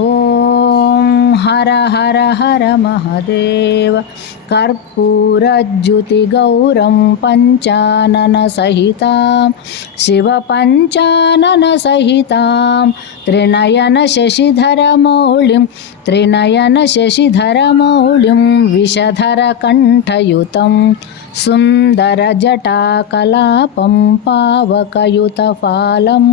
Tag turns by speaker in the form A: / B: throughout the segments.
A: ॐ हर हर हर महदेव। कर्पूरज्युतिगौरं पञ्चाननसहितां शिवपञ्चाननसहितां त्रिनयनशशिधरमौलिं त्रिनयनशशिधरमौलिं विषधरकण्ठयुतं सुन्दरजटाकलापं पावकयुतफालम्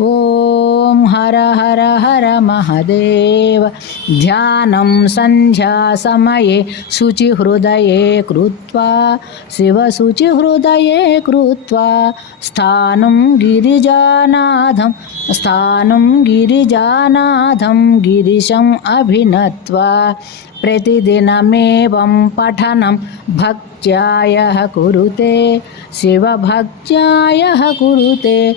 A: ॐ हर हर हर महदेव। ध्यानं सन्ध्यासमये शुचिहृदये कृत्वा शिवशुचिहृदये कृत्वा, स्थानं गिरिजानाथं स्थानं गिरिजानाथं गिरिशम् अभिनत्वा, प्रतिदिनमेवं पठनं भक्त्यायः कुरुते, शिवभक्त्यायः कुरुते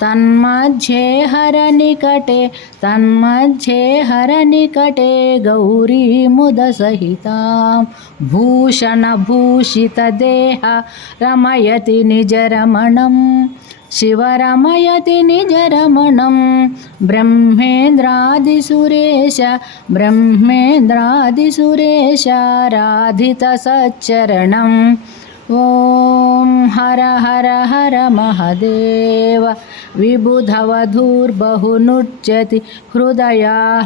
A: तन्मध्ये हरनिकटे तन्मध्ये हरनिकटे गौरीमुदसहितां भूषणभूषितदेह रमयति निजरमणम् शिवरमयति निजरमणं ब्रह्मेन्द्रादिसुरेश ब्रह्मेन्द्रादिसुरेश राधितसच्चरणम् ॐ हर हर हर महदेव विबुधवधूर्बहुनुच्यति हृदयाह्लादयुतं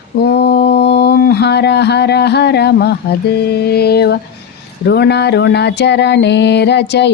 A: ॐ हर हर हर महदेव। ऋण ऋणचरणे रचय